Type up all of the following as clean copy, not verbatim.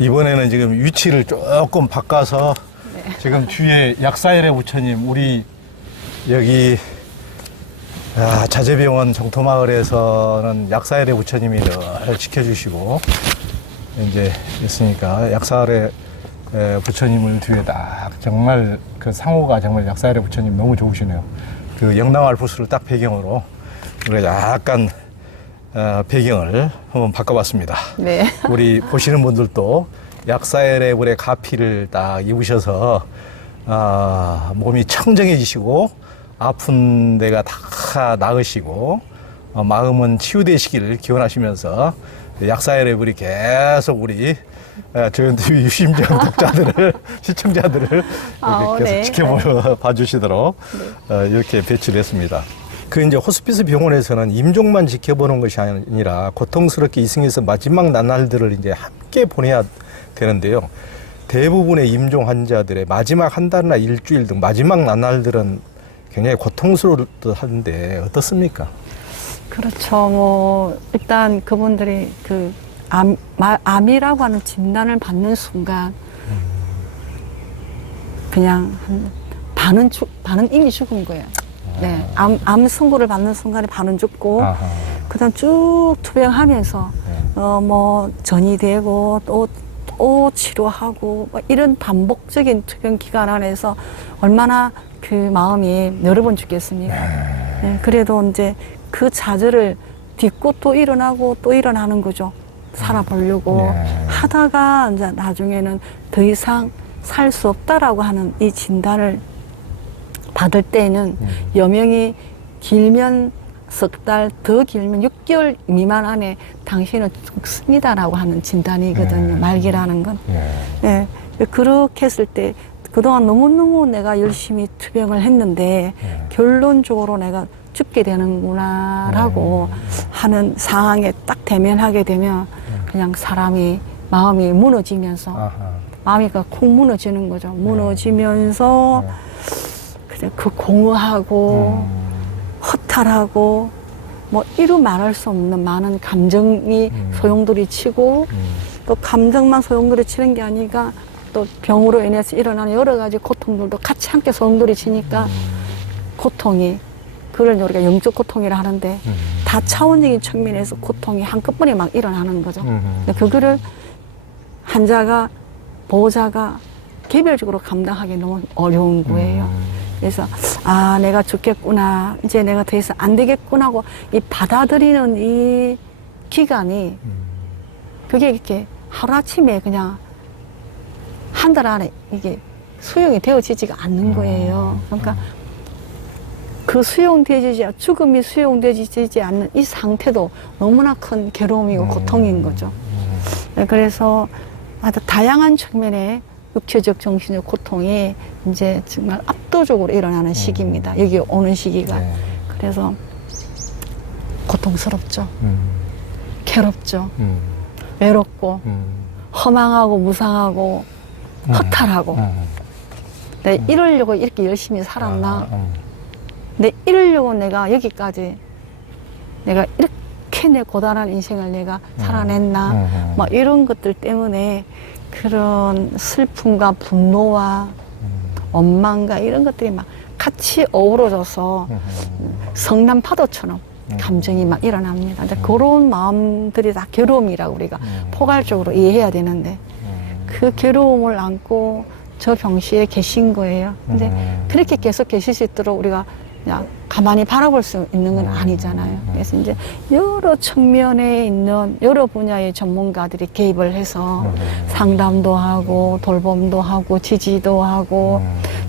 이번에는 지금 위치를 조금 바꿔서 네. 지금 뒤에 약사일의 부처님, 우리 여기 자재병원 정토마을에서는 약사일의 부처님이 늘 지켜주시고 이제 있으니까 약사일의 부처님을 뒤에 딱 정말 그 상호가 정말 약사일의 부처님 너무 좋으시네요. 그 영남알 부스를 딱 배경으로 우리가 약간 배경을 한번 바꿔봤습니다. 네. 우리 보시는 분들도 약사엘의 불의 가피를 딱 입으셔서 몸이 청정해지시고 아픈 데가 다 나으시고 마음은 치유되시기를 기원하시면서 약사엘의 불이 계속 우리 조연TV 유심장 독자들을 시청자들을 이렇게 계속 네. 지켜봐 주시도록 이렇게 배치를 했습니다. 그 이제 호스피스 병원에서는 임종만 지켜보는 것이 아니라 고통스럽게 이승에서 마지막 나날들을 이제 함께 보내야 되는데요. 대부분의 임종 환자들의 마지막 한 달이나 일주일 등 마지막 나날들은 굉장히 고통스러울 듯한데 어떻습니까? 그렇죠. 뭐 일단 그분들이 그 암이라고 하는 진단을 받는 순간 그냥 반은 이미 죽은 거예요. 네, 암 선고를 받는 순간에 반은 죽고, 그다음 쭉 투병하면서 뭐 전이 되고 또 치료하고 뭐 이런 반복적인 투병 기간 안에서 얼마나 그 마음이 여러 번 죽겠습니까? 네, 그래도 이제 그 좌절을 딛고 또 일어나고 또 일어나는 거죠. 살아보려고 하다가 이제 나중에는 더 이상 살 수 없다라고 하는 이 진단을 받을 때는 여명이 길면 석 달, 더 길면 6개월 미만 안에 당신은 죽습니다라고 하는 진단이거든요. 말기라는 건. 네. 그렇게 했을 때 그동안 너무너무 내가 열심히 투병을 했는데 결론적으로 내가 죽게 되는구나라고 하는 상황에 딱 대면하게 되면 그냥 사람이 마음이 무너지면서 마음이 콩 무너지는 거죠. 무너지면서 그냥 그 공허하고 허탈하고 뭐 이루 말할 수 없는 많은 감정이 소용돌이 치고 또 감정만 소용돌이 치는 게 아니라 또 병으로 인해서 일어나는 여러 가지 고통들도 같이 함께 소용돌이 치니까 고통이 그걸 우리가 영적 고통이라 하는데 다차원적인 측면에서 고통이 한꺼번에 막 일어나는 거죠. 그거를 환자가 보호자가 개별적으로 감당하기 너무 어려운 거예요. 그래서 내가 죽겠구나, 이제 내가 더 이상 안 되겠구나 하고 이 받아들이는 이 기간이 그게 이렇게 하루아침에 그냥 한 달 안에 이게 수용이 되어지지가 않는 거예요. 그러니까 그 죽음이 수용되지 않는 이 상태도 너무나 큰 괴로움이고 고통인 거죠. 그래서 아주 다양한 측면의 육체적, 정신적 고통이 이제 정말 압도적으로 일어나는 시기입니다. 여기 오는 시기가. 그래서 고통스럽죠. 괴롭죠. 외롭고, 허망하고, 무상하고, 허탈하고. 내가 이러려고 이렇게 열심히 살았나? 내 이러려고 내가 여기까지 내가 이렇게 내 고단한 인생을 내가 살아냈나? 막 이런 것들 때문에 그런 슬픔과 분노와 원망과 이런 것들이 막 같이 어우러져서 성난 파도처럼 감정이 막 일어납니다. 이제 그런 마음들이 다 괴로움이라고 우리가 포괄적으로 이해해야 되는데 그 괴로움을 안고 저 병실에 계신 거예요. 근데 그렇게 계속 계실 수 있도록 우리가 그냥 가만히 바라볼 수 있는 건 아니잖아요. 그래서 이제 여러 측면에 있는 여러 분야의 전문가들이 개입을 해서 상담도 하고 돌봄도 하고 지지도 하고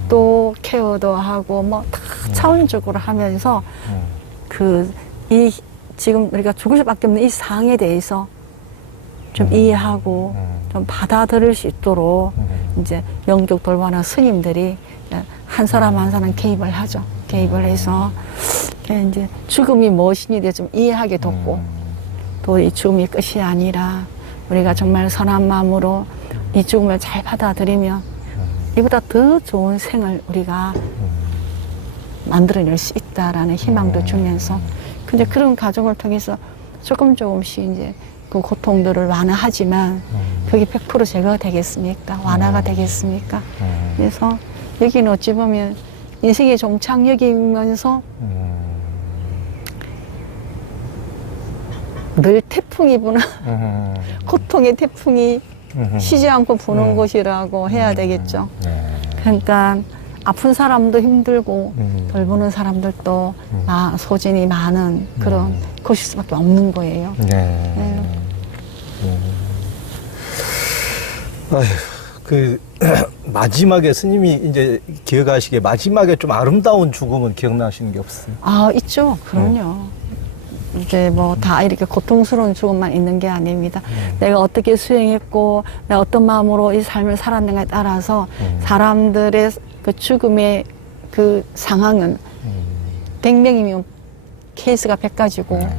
또 케어도 하고 뭐 다 차원적으로 하면서 지금 우리가 죽을 수밖에 없는 이 상황에 대해서 좀 이해하고 좀 받아들일 수 있도록 이제 영적 돌보는 스님들이 한 사람 한 사람 개입을 하죠. 개입을 해서 이제 죽음이 무엇인지 대해 좀 이해하게 돕고 또 이 죽음이 끝이 아니라 우리가 정말 선한 마음으로 이 죽음을 잘 받아들이면 이보다 더 좋은 생을 우리가 만들어낼 수 있다라는 희망도 주면서 근데 그런 과정을 통해서 조금씩 이제 그 고통들을 완화하지만 그게 100% 제거가 되겠습니까? 완화가 되겠습니까? 그래서 여기는 어찌 보면 인생의 종착역이면서 늘 태풍이 부는 고통의 태풍이 쉬지 않고 부는 곳이라고 해야 되겠죠. 그러니까 아픈 사람도 힘들고 덜 부는 사람들도 소진이 많은 그런 곳일 수밖에 없는 거예요. 네. 아휴, 그 마지막에 스님이 이제 기억하시기에 마지막에 좀 아름다운 죽음은 기억나시는 게 없어요? 있죠. 그럼요. 이제 뭐 다 이렇게 고통스러운 죽음만 있는 게 아닙니다. 내가 어떻게 수행했고, 내가 어떤 마음으로 이 삶을 살았는가에 따라서 사람들의 그 죽음의 그 상황은 100명이면 케이스가 100가지고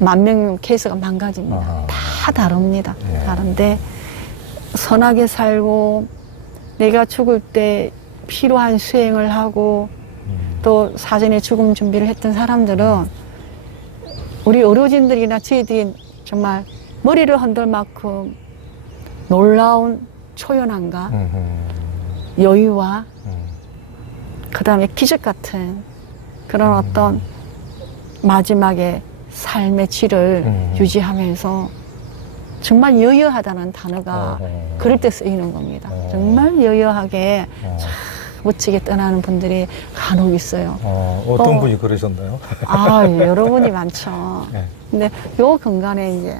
10,000명이면 케이스가 10,000가지입니다. 다 다릅니다. 다른데 선하게 살고 내가 죽을 때 필요한 수행을 하고 또 사전에 죽음 준비를 했던 사람들은 우리 어르신들이나 저희들이 정말 머리를 흔들 만큼 놀라운 초연함과 여유와 그 다음에 기적 같은 그런 어떤 마지막에 삶의 질을 유지하면서 정말 여유하다는 단어가 그럴 때 쓰이는 겁니다. 정말 여유하게 참 멋지게 떠나는 분들이 간혹 있어요. 어떤 분이 그러셨나요? 여러 분이 많죠. 네. 근데 요 근간에 이제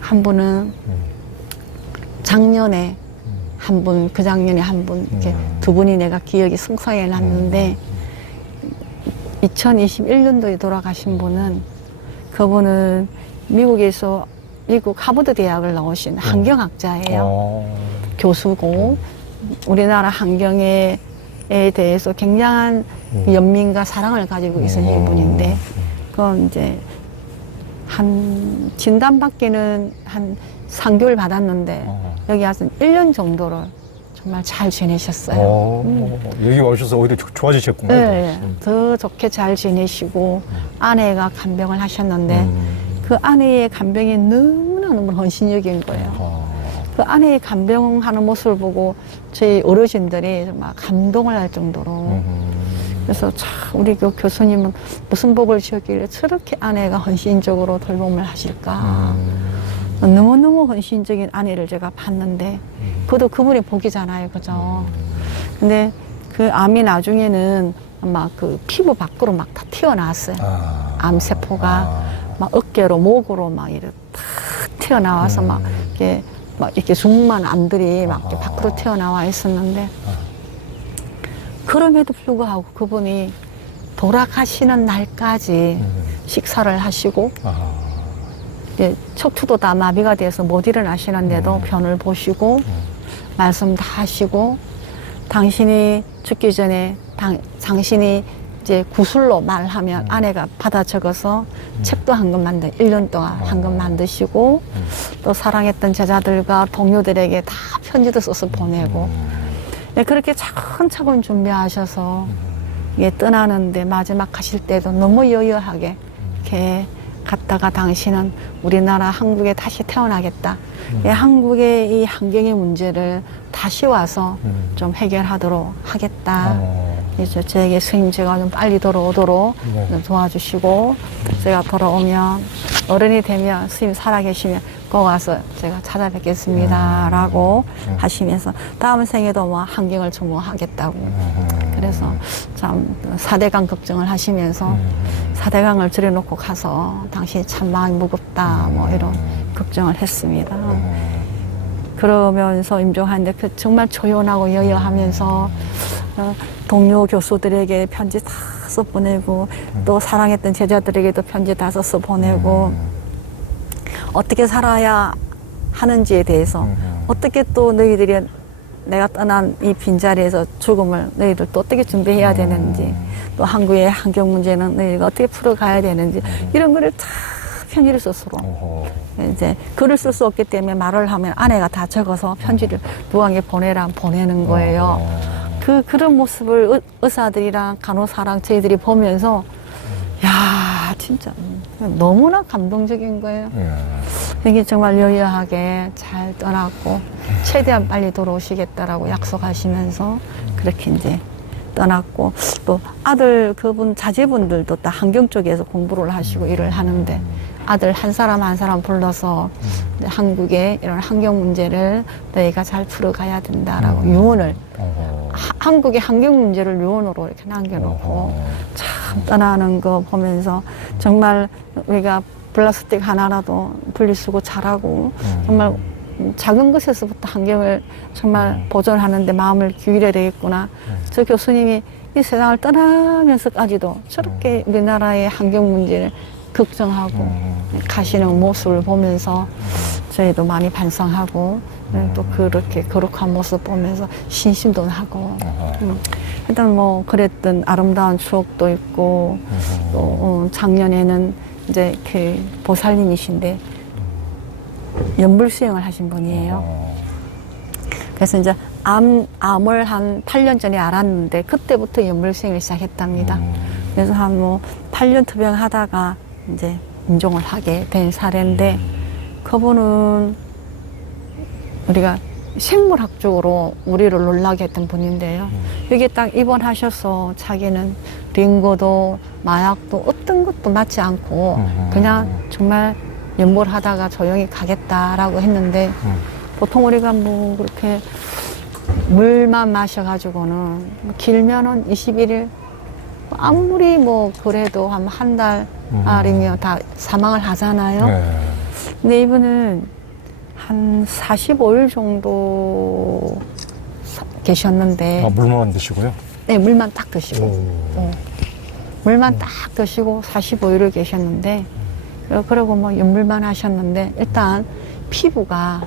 한 분은 작년에 한 분, 그 작년에 한 분, 이렇게 두 분이 내가 기억이 승상해 놨는데 2021년도에 돌아가신 분은 그분은 미국에서 미국 하버드 대학을 나오신 환경학자예요. 교수고 우리나라 환경에 대해서 굉장한 연민과 사랑을 가지고 있으신 분인데 그건 이제 한 진단받기는 한 3개월 받았는데 여기 와서 1년 정도를 정말 잘 지내셨어요. 여기 오셔서 오히려 좋아지셨군요. 네, 더 좋게 잘 지내시고 아내가 간병을 하셨는데 그 아내의 간병이 너무너무 헌신적인 거예요. 그 아내의 간병하는 모습을 보고 저희 어르신들이 정말 감동을 할 정도로 그래서 참 우리 그 교수님은 무슨 복을 지었길래 저렇게 아내가 헌신적으로 돌봄을 하실까. 너무너무 헌신적인 아내를 제가 봤는데 그것도 그분의 복이잖아요. 그죠? 근데 그 암이 나중에는 막 그 피부 밖으로 막 다 튀어나왔어요. 암세포가 막 어깨로 목으로 막 이렇게 탁 튀어나와서 막 이렇게 중만 암들이 막 이렇게 밖으로 튀어나와 있었는데 그럼에도 불구하고 그분이 돌아가시는 날까지 식사를 하시고 척추도 다 마비가 돼서 못 일어나시는데도 편을 보시고 말씀 다 하시고 당신이 죽기 전에 당신이 이제 구술로 말하면 아내가 받아 적어서 책도 한 권 1년 동안 한 권 만드시고 또 사랑했던 제자들과 동료들에게 다 편지도 써서 보내고 그렇게 차근차근 준비하셔서 떠나는데 마지막 가실 때도 너무 여유하게 이렇게 갔다가 당신은 우리나라 한국에 다시 태어나겠다. 한국의 이 환경의 문제를 다시 와서 좀 해결하도록 하겠다. 그래서 저에게 스님 제가 좀 빨리 돌아오도록 좀 도와주시고 제가 돌아오면 어른이 되면 스님 살아계시면 꼭 와서 제가 찾아뵙겠습니다 라고 하시면서 다음 생에도 뭐 환경을 전공하겠다고 그래서 참 4대강 걱정을 하시면서 4대강을 들여놓고 가서 당신이 참 마음이 무겁다 뭐 이런 걱정을 했습니다. 그러면서 임종하는데 그 정말 조연하고 여여하면서 동료 교수들에게 편지 다 써보내고 또 사랑했던 제자들에게도 편지 다 써서 보내고 어떻게 살아야 하는지에 대해서 어떻게 또 너희들이 내가 떠난 이 빈자리에서 죽음을 너희들 또 어떻게 준비해야 되는지 또 한국의 환경 문제는 너희가 어떻게 풀어가야 되는지 이런 거를 다 편지를 스스로 이제 글을 쓸 수 없기 때문에 말을 하면 아내가 다 적어서 편지를 누구에게 보내라 보내는 거예요. 그런 모습을 의사들이랑 간호사랑 저희들이 보면서 야 진짜 너무나 감동적인 거예요. 이게 정말 여유하게 잘 떠났고 최대한 빨리 돌아오시겠다라고 약속하시면서 그렇게 이제 떠났고 또 아들 그분 자제분들도 다 환경 쪽에서 공부를 하시고 일을 하는데 아들 한 사람 한 사람 불러서 이제 한국의 이런 환경 문제를 너희가 잘 풀어가야 된다라고 유언을 한국의 환경 문제를 유언으로 이렇게 남겨놓고 참 떠나는 거 보면서 정말 우리가 플라스틱 하나라도 분리수거 잘하고 정말 작은 것에서부터 환경을 정말 보존하는데 마음을 기울여야 되겠구나. 저 교수님이 이 세상을 떠나면서까지도 저렇게 우리나라의 환경 문제를 걱정하고 가시는 모습을 보면서 저희도 많이 반성하고 또 그렇게 거룩한 모습 보면서 신심도 나고 일단 뭐 그랬던 아름다운 추억도 있고 또 작년에는 이제 그 보살님이신데 연불 수행을 하신 분이에요. 그래서 이제 암을 한 8년 전에 알았는데 그때부터 연불 수행을 시작했답니다. 그래서 한 뭐 8년 투병하다가 이제 임종을 하게 된 사례인데 그분은 우리가 생물학적으로 우리를 놀라게 했던 분인데요. 여기 딱 입원하셔서 자기는 링거도 마약도 어떤 것도 맞지 않고 그냥 정말 연보를 하다가 조용히 가겠다라고 했는데 보통 우리가 뭐 그렇게 물만 마셔가지고는 길면은 21일 아무리 뭐 그래도 한 달 아니면 다 사망을 하잖아요. 근데 이분은 한 45일 정도 계셨는데 물만 드시고요? 네, 물만 딱 드시고 물만 딱 드시고 45일을 계셨는데 그리고 뭐 연물만 하셨는데 일단 피부가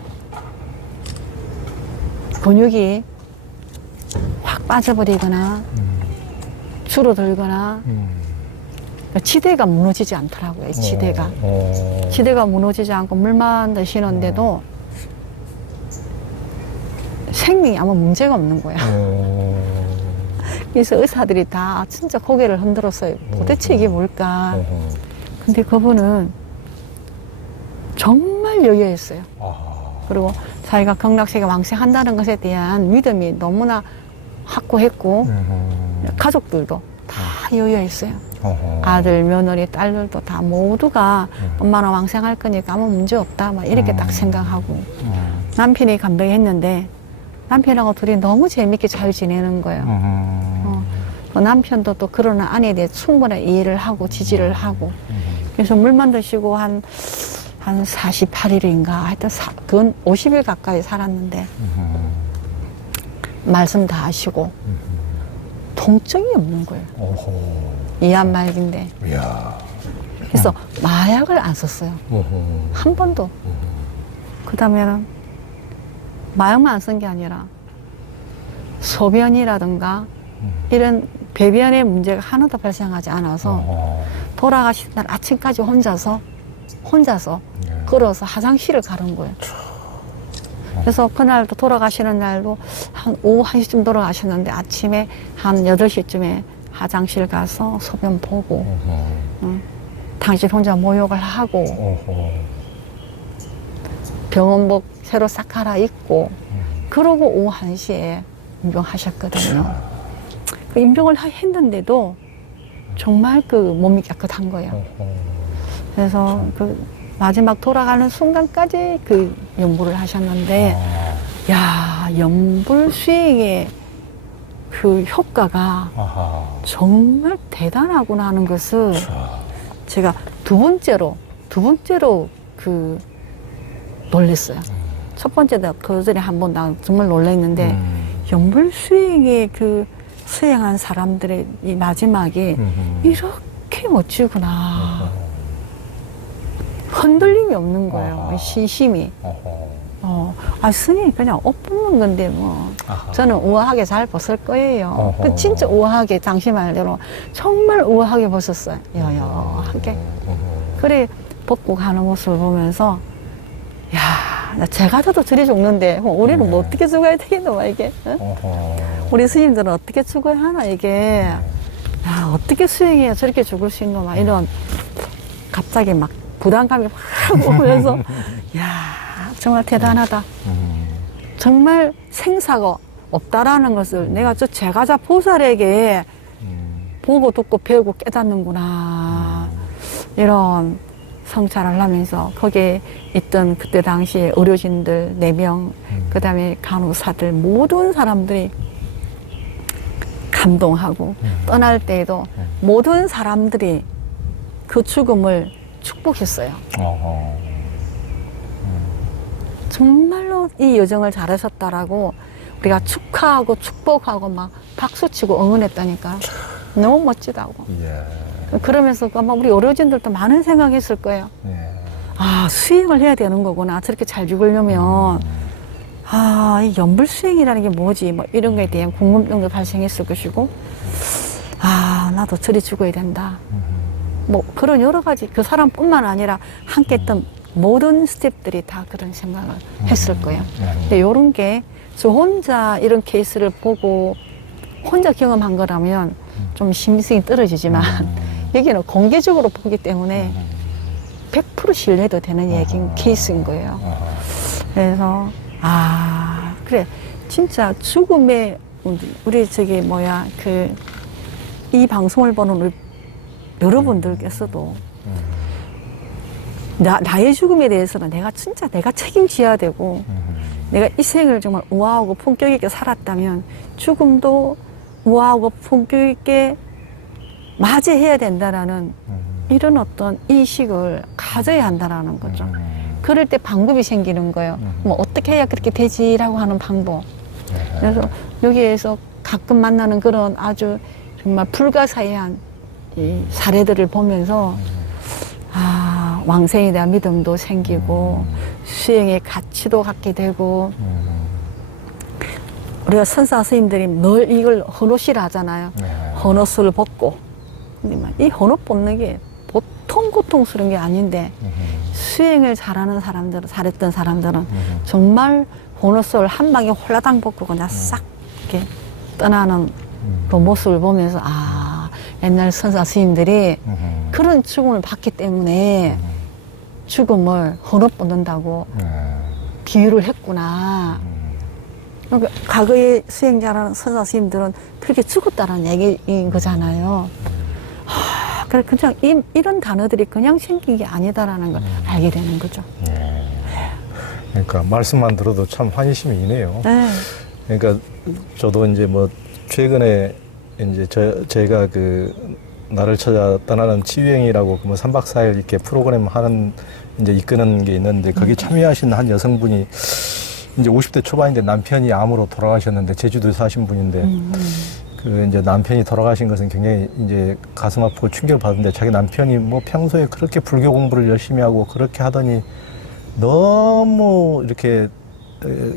근육이 확 빠져버리거나 줄어들거나 지대가 무너지지 않더라고요. 지대가 무너지지 않고 물만 드시는데도 생명이 아무 문제가 없는 거예요. 그래서 의사들이 다 진짜 고개를 흔들었어요. 도대체 이게 뭘까? 근데 그분은 정말 여유했어요. 그리고 자기가 경락세가 왕생한다는 것에 대한 믿음이 너무나 확고했고 가족들도 다 여유했어요. 아들, 며느리, 딸들도 다 모두가 엄마는 왕생할 거니까 아무 문제 없다 막 이렇게 딱 생각하고 남편이 감동했는데 남편하고 둘이 너무 재밌게 잘 지내는 거예요. 남편도 또 그러는 아내에 대해 충분히 이해를 하고 지지를 하고 그래서 물만 드시고 한 48일인가 하여튼 그건 50일 가까이 살았는데 말씀 다 하시고 통증이 없는 거예요. 이한말기인데 그래서 마약을 안 썼어요. 한 번도. 그 다음에는 마약만 안 쓴 게 아니라 소변이라든가 이런 배변의 문제가 하나도 발생하지 않아서 돌아가신 날 아침까지 혼자서 걸어서 화장실을 가는 거예요. 그래서 그날도 돌아가시는 날도 한 오후 1시쯤 돌아가셨는데 아침에 한 8시쯤에 화장실 가서 소변 보고 당신 혼자 모욕을 하고 병원복 새로 싹 갈아입고 그러고 오후 1시에 임종하셨거든요. 그 임종을 했는데도 정말 그 몸이 깨끗한 거예요. 그래서 그 마지막 돌아가는 순간까지 그 연불을 하셨는데 야, 연불 수행의 그 효과가 정말 대단하구나 하는 것을 제가 두 번째로 그 놀랬어요. 첫 번째도 그 전에 한 번 나 정말 놀랐는데 연불 수행의 그 수행한 사람들의 이 마지막에 이렇게 멋지구나. 흔들림이 없는 거예요. 신심이. 스님 그냥 옷 뽑는 건데 뭐 저는 우아하게 잘 벗을 거예요. 그 진짜 우아하게 당신 말대로 정말 우아하게 벗었어요. 여여하게. 그래 벗고 가는 모습을 보면서 야, 제가 저도 저리 죽는데 우리는 뭐 어떻게 죽어야 되겠노 이게. 우리 스님들은 어떻게 죽어야 하나 이게. 야, 어떻게 수행해야 저렇게 죽을 수 있노 막 이런 갑자기 막 부담감이 확 오면서 야 정말 대단하다. 정말 생사가 없다라는 것을 내가 저 제가자 보살에게 보고 듣고 배우고 깨닫는구나. 이런 성찰을 하면서 거기에 있던 그때 당시에 의료진들 4명, 그 다음에 간호사들 모든 사람들이 감동하고 떠날 때에도 모든 사람들이 그 죽음을 축복했어요. 정말로 이 여정을 잘하셨다라고 우리가 축하하고 축복하고 막 박수치고 응원했다니까. 너무 멋지다고. 그러면서 아마 우리 의료진들도 많은 생각했을 거예요. 아, 수행을 해야 되는 거구나. 저렇게 잘 죽으려면. 아, 이 연불 수행이라는 게 뭐지? 뭐 이런 거에 대한 궁금증도 발생했을 것이고. 아, 나도 저리 죽어야 된다. 뭐 그런 여러 가지 그 사람뿐만 아니라 함께 했던 모든 스태프들이 다 그런 생각을 했을 거예요. 근데 이런 게 저 혼자 이런 케이스를 보고 혼자 경험한 거라면 좀 심승이 떨어지지만 여기는 공개적으로 보기 때문에 100% 신뢰도 되는 얘기인 케이스인 거예요. 그래서 아 그래 진짜 죽음의 우리 저기 뭐야 그 이 방송을 보는 우리 여러분들께서도 나의 죽음에 대해서는 내가 진짜 내가 책임져야 되고 내가 이 생을 정말 우아하고 품격 있게 살았다면 죽음도 우아하고 품격 있게 맞이해야 된다라는 이런 어떤 인식을 가져야 한다라는 거죠. 그럴 때 방법이 생기는 거예요. 뭐 어떻게 해야 그렇게 되지라고 하는 방법. 그래서 여기에서 가끔 만나는 그런 아주 정말 불가사의한 이 사례들을 보면서 아 왕생에 대한 믿음도 생기고 수행의 가치도 갖게 되고 우리가 선사 스님들이 늘 이걸 헌옷이라 하잖아요. 헌옷을 벗고 근데 이 헌옷 벗는 게 보통 고통스러운 게 아닌데 수행을 잘하는 사람들은 잘했던 사람들은 정말 헌옷을 한 방에 홀라당 벗고 그냥 싹 이렇게 떠나는 그 모습을 보면서 아 옛날 선사 스님들이 그런 죽음을 봤기 때문에 죽음을 헌옷 벗는다고 비유를 했구나. 그러니까 과거의 수행자라는 선사 스님들은 그렇게 죽었다는 얘기인 거잖아요. 그래 그냥 이런 단어들이 그냥 생긴 게 아니다라는 걸 알게 되는 거죠. 그러니까 말씀만 들어도 참 환희심이 있네요. 네. 그러니까 저도 이제 뭐 최근에 이제 제가 그 나를 찾아 떠나는 치유행이라고 뭐 3박 4일 이렇게 프로그램 하는 이제 이끄는 게 있는데 거기 참여하신 한 여성분이 이제 50대 초반인데 남편이 암으로 돌아가셨는데 제주도에 사신 분인데 그 이제 남편이 돌아가신 것은 굉장히 이제 가슴 아프고 충격을 받은데 자기 남편이 뭐 평소에 그렇게 불교 공부를 열심히 하고 그렇게 하더니 너무 이렇게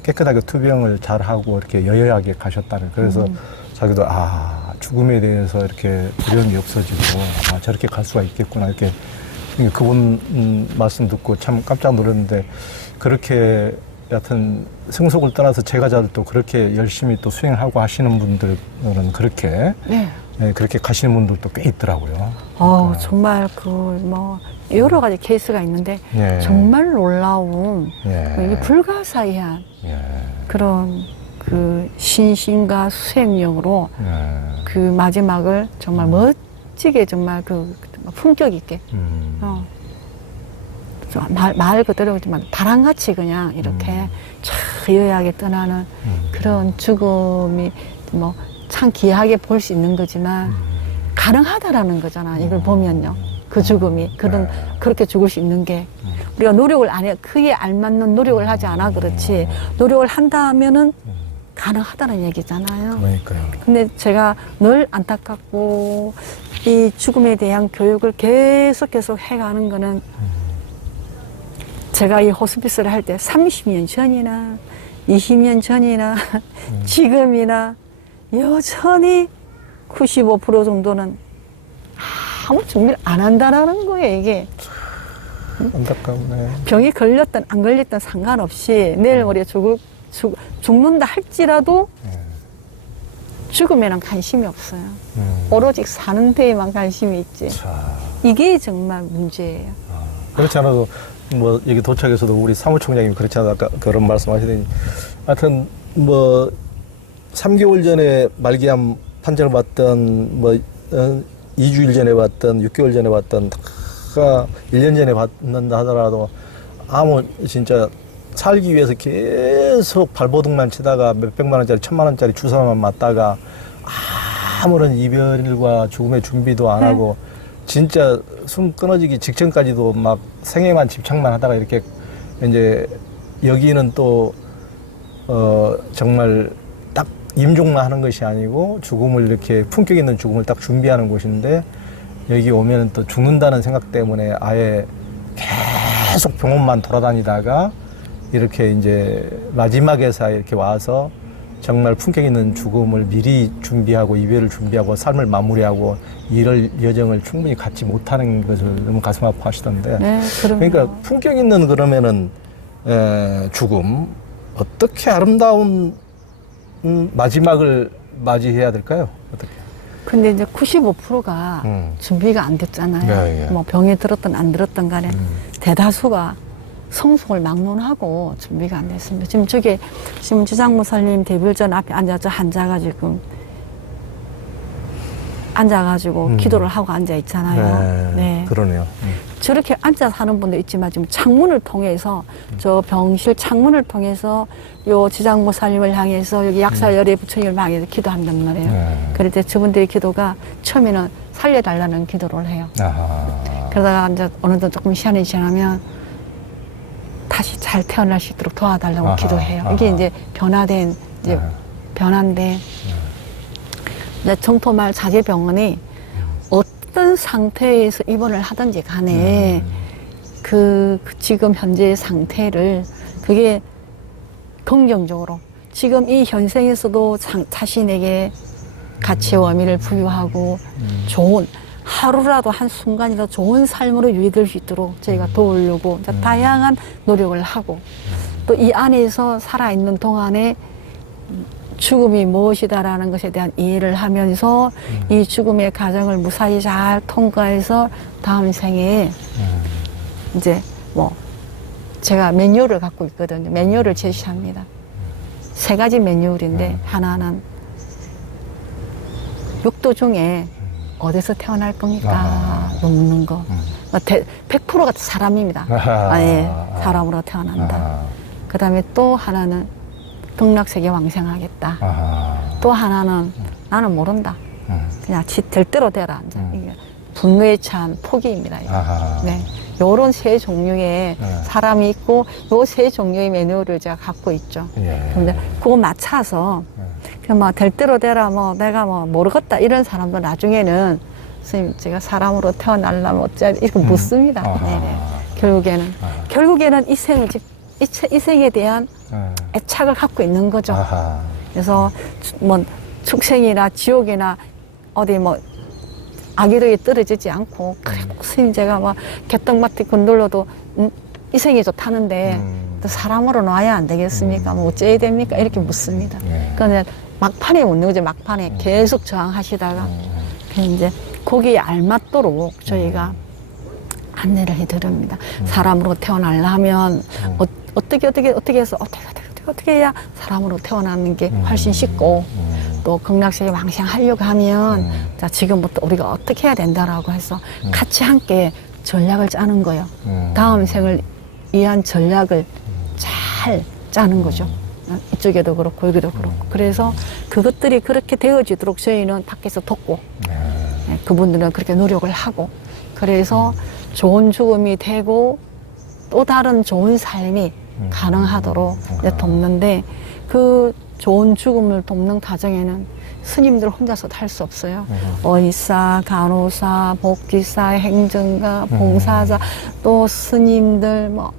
깨끗하게 투병을 잘 하고 이렇게 여여하게 가셨다는 그래서 자기도 아 죽음에 대해서 이렇게 두려움이 없어지고 아 저렇게 갈 수가 있겠구나 이렇게 그분 말씀 듣고 참 깜짝 놀랐는데 그렇게 여하튼 승속을 떠나서 제가자들도 그렇게 열심히 또 수행하고 하시는 분들은 그렇게 네. 네, 그렇게 가시는 분들도 꽤 있더라고요. 정말 그 뭐 여러 가지 케이스가 있는데 예. 정말 놀라운 예. 이 불가사의한 예. 그런 그 신심과 수행력으로 그 마지막을 정말 멋지게 정말 그 품격 있게 말 그대로지만 바람같이 그냥 이렇게 자유하게 떠나는 그런 죽음이 뭐 참 귀하게 볼 수 있는 거지만 가능하다라는 거잖아. 이걸 보면요. 그 죽음이 그렇게 죽을 수 있는 게 우리가 노력을 안 해. 그에 알맞는 노력을 하지 않아 그렇지. 노력을 한다면은 가능하다는 얘기잖아요. 그러니까요. 근데 제가 늘 안타깝고 이 죽음에 대한 교육을 계속 해가는 거는 제가 이 호스피스를 할 때 30년 전이나 20년 전이나 지금이나 여전히 95% 정도는 아무 준비를 안 한다라는 거예요, 이게. 안타깝네. 병이 걸렸든 안 걸렸든 상관없이 내일 모레 죽는다 할지라도 죽음에는 관심이 없어요. 오로지 사는 데에만 관심이 있지. 자. 이게 정말 문제예요. 그렇지 않아도 뭐 여기 도착해서도 우리 사무총장님이 그렇지 않아도 아까 그런 말씀하시더니 하여튼 뭐 3개월 전에 말기암 판정을 받던 뭐 2주일 전에 받던 6개월 전에 받던 다 1년 전에 받는다 하더라도 아무 진짜 살기 위해서 계속 발버둥만 치다가 몇백만 원짜리 1000만 원짜리 주사만 맞다가 아무런 이별과 죽음의 준비도 안 하고 진짜 숨 끊어지기 직전까지도 막 생애만 집착만 하다가 이렇게 이제 여기는 또 정말 딱 임종만 하는 것이 아니고 죽음을 이렇게 품격 있는 죽음을 딱 준비하는 곳인데 여기 오면 또 죽는다는 생각 때문에 아예 계속 병원만 돌아다니다가 이렇게 이제 마지막에서 이렇게 와서 정말 품격 있는 죽음을 미리 준비하고 이별을 준비하고 삶을 마무리하고 이럴 여정을 충분히 갖지 못하는 것을 너무 가슴 아파하시던데. 네, 그러니까 품격 있는 그러면은 죽음 어떻게 아름다운 마지막을 맞이해야 될까요? 어떻게? 근데 이제 95%가 준비가 안 됐잖아요. 예, 예. 뭐 병이 들었든 안 들었든 간에 대다수가 성속을 막론하고 준비가 안 됐습니다. 지금 저기 지금 지장모살님 대불전 앞에 앉아서 앉아가지고 기도를 하고 앉아 있잖아요. 네. 그러네요. 저렇게 앉아서 하는 분도 있지만 지금 창문을 통해서 저 병실 창문을 통해서 요 지장모살님을 향해서 여기 약사열애 부처님을 향해서 기도한단 말이에요. 그럴 때 저분들의 기도가 처음에는 살려달라는 기도를 해요. 아하. 그러다가 이제 어느덧 조금 시간이 지나면 다시 잘 태어날 수 있도록 도와달라고 기도해요. 이게 이제 변화된 이제 변화인데 이제 정토마을 자제병원이 어떤 상태에서 입원을 하든지 간에 그 지금 현재의 상태를 그게 긍정적으로 지금 이 현생에서도 자신에게 가치와 의미를 부여하고 좋은 하루라도 한순간이라도 좋은 삶으로 유지될 수 있도록 저희가 도우려고 다양한 노력을 하고 또 이 안에서 살아있는 동안에 죽음이 무엇이다라는 것에 대한 이해를 하면서 이 죽음의 과정을 무사히 잘 통과해서 다음 생에 이제 뭐 제가 매뉴얼을 갖고 있거든요. 매뉴얼을 제시합니다. 3가지 매뉴얼인데 하나는 육도 중에 어디서 태어날 겁니까? 묻는 거. 100%가 사람입니다. 예, 사람으로 태어난다. 그 다음에 또 하나는 극락세계 왕생하겠다. 또 하나는 나는 모른다. 그냥 될 대로 되라. 이게 분노에 찬 포기입니다. 네. 요런 3 종류의 사람이 있고 요 3 종류의 매뉴얼을 제가 갖고 있죠. 그런데 그거 맞춰서 뭐 될 대로 되라 뭐 내가 뭐 모르겠다 이런 사람도 나중에는 선생님 제가 사람으로 태어나려면 어쩌 이렇게 묻습니다. 네네. 결국에는 이 생에 대한 애착을 갖고 있는 거죠. 그래서 뭐 축생이나 지옥이나 어디 뭐 악의도에 떨어지지 않고 그래 선생님 제가 막 개떡마티 건들러도 이 생이 좋다는데 또 사람으로 놔야 안 되겠습니까? 뭐 어째야 됩니까? 이렇게 묻습니다. 그러니까 막판에 묻는 거죠. 막판에 계속 저항하시다가 이제 거기에 알맞도록 저희가 안내를 해드립니다. 사람으로 태어나려면 어떻게 해서 어떻게 해야 사람으로 태어나는 게 훨씬 쉽고 또 극락세계 왕생하려고 하면 자 지금부터 우리가 어떻게 해야 된다라고 해서 같이 함께 전략을 짜는 거예요. 다음 생을 위한 전략을 잘 짜는 거죠. 이쪽에도 그렇고 여기도 그렇고 그래서 그것들이 그렇게 되어지도록 저희는 밖에서 돕고 그분들은 그렇게 노력을 하고 그래서 좋은 죽음이 되고 또 다른 좋은 삶이 가능하도록 돕는데 그 좋은 죽음을 돕는 과정에는 스님들 혼자서 할 수 없어요. 의사, 간호사, 복지사, 행정가, 봉사자 또 스님들 뭐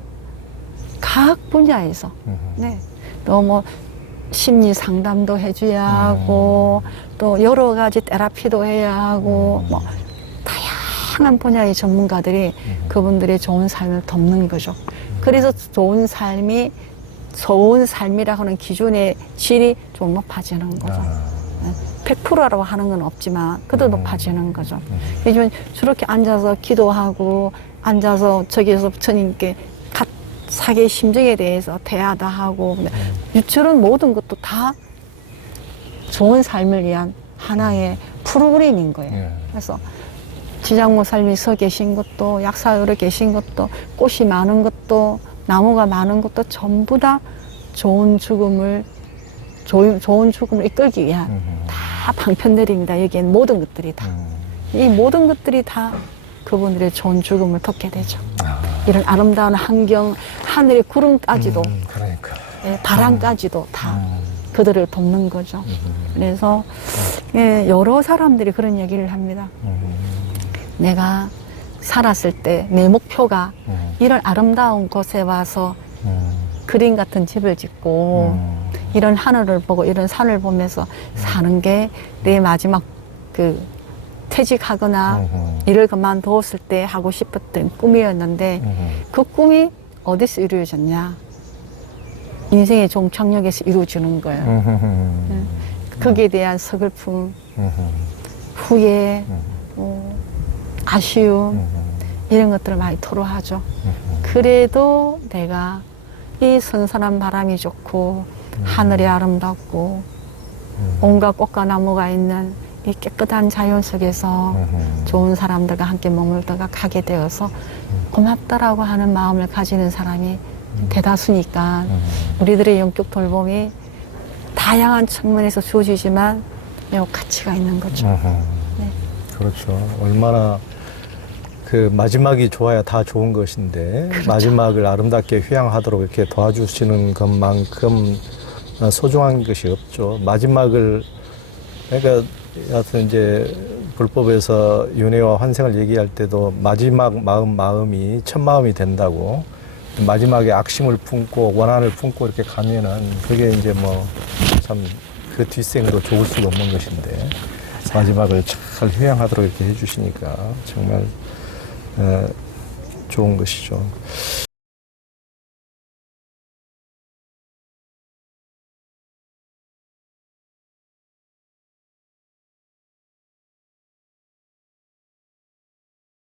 각 분야에서 네. 또 뭐 심리 상담도 해줘야 하고 또 여러 가지 테라피도 해야 하고 뭐 다양한 분야의 전문가들이 그분들의 좋은 삶을 돕는 거죠. 그래서 좋은 삶이라고 하는 기준의 질이 좀 높아지는 거죠. 100%라고 하는 건 없지만 그래도 높아지는 거죠. 요즘 저렇게 앉아서 기도하고 앉아서 저기에서 부처님께 자기 심정에 대해서 대하다 하고 저런 모든 것도 다 좋은 삶을 위한 하나의 프로그램인 거예요. 그래서 지장모 삶이 서 계신 것도 약사로 계신 것도 꽃이 많은 것도 나무가 많은 것도 전부 다 좋은 죽음을 이끌기 위한 다 방편들입니다. 여기엔 모든 것들이 다. 이 모든 것들이 다 그분들의 좋은 죽음을 돕게 되죠. 이런 아름다운 환경, 하늘의 구름까지도, 그러니까. 예, 바람까지도 다 그들을 돕는 거죠. 그래서 예, 여러 사람들이 그런 얘기를 합니다. 내가 살았을 때 내 목표가 이런 아름다운 곳에 와서 그림 같은 집을 짓고 이런 하늘을 보고 이런 산을 보면서 사는 게 내 마지막 그 퇴직하거나 일을 그만두었을 때 하고 싶었던 꿈이었는데 그 꿈이 어디서 이루어졌냐? 인생의 종착역에서 이루어지는 거예요. 거기에 대한 서글픔, 후회, 아쉬움 이런 것들을 많이 토로하죠. 그래도 내가 이 선선한 바람이 좋고 하늘이 아름답고 온갖 꽃과 나무가 있는 이 깨끗한 자연 속에서 좋은 사람들과 함께 머물다가 가게 되어서 고맙다라고 하는 마음을 가지는 사람이 대다수니까 우리들의 영적 돌봄이 다양한 측면에서 주어지지만 매우 가치가 있는 거죠. 네. 그렇죠. 얼마나 그 마지막이 좋아야 다 좋은 것인데 그렇죠. 마지막을 아름답게 휘양하도록 이렇게 도와주시는 것만큼 소중한 것이 없죠. 마지막을 그러니까 여하튼 이제 불법에서 윤회와 환생을 얘기할 때도 마지막 마음이 첫 마음이 된다고 마지막에 악심을 품고 원한을 품고 이렇게 가면은 그게 이제 뭐 참 그 뒷생으로 좋을 수가 없는 것인데 마지막을 잘 휴양하도록 이렇게 해주시니까 정말 좋은 것이죠.